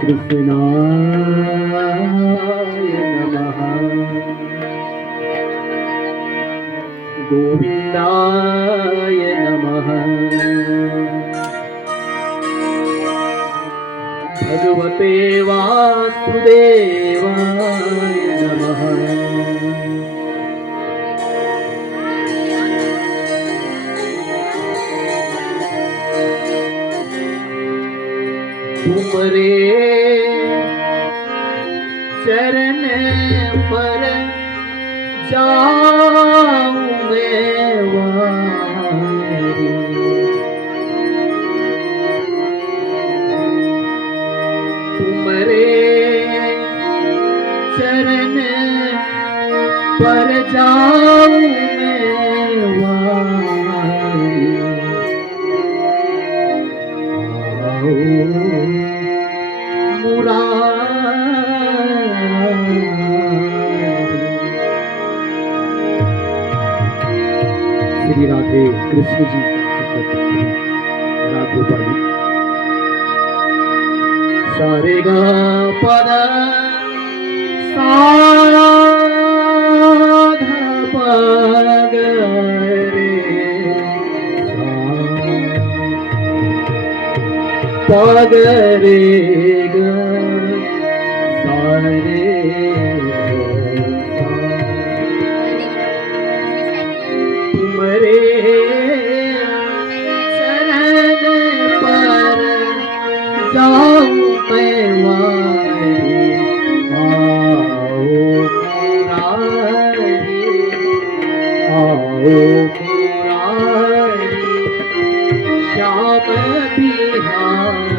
कृष्णाय नमः। गोविन्दाय नमः। भगवते वासुदेवाय नमः। तुम्हारे चरण पर जाऊं मैं वारी। तुम्हारे चरण पर जाऊं मैं वारी। आओ श्री राधे कृष्ण जी राधे पाली। सारे गा पद साधा पग रे पग रे ग सारे तुम्हारे शरण पर जाऊं मैं वारी। आओ मुरारी आओ मुरारी श्याम बिहारी।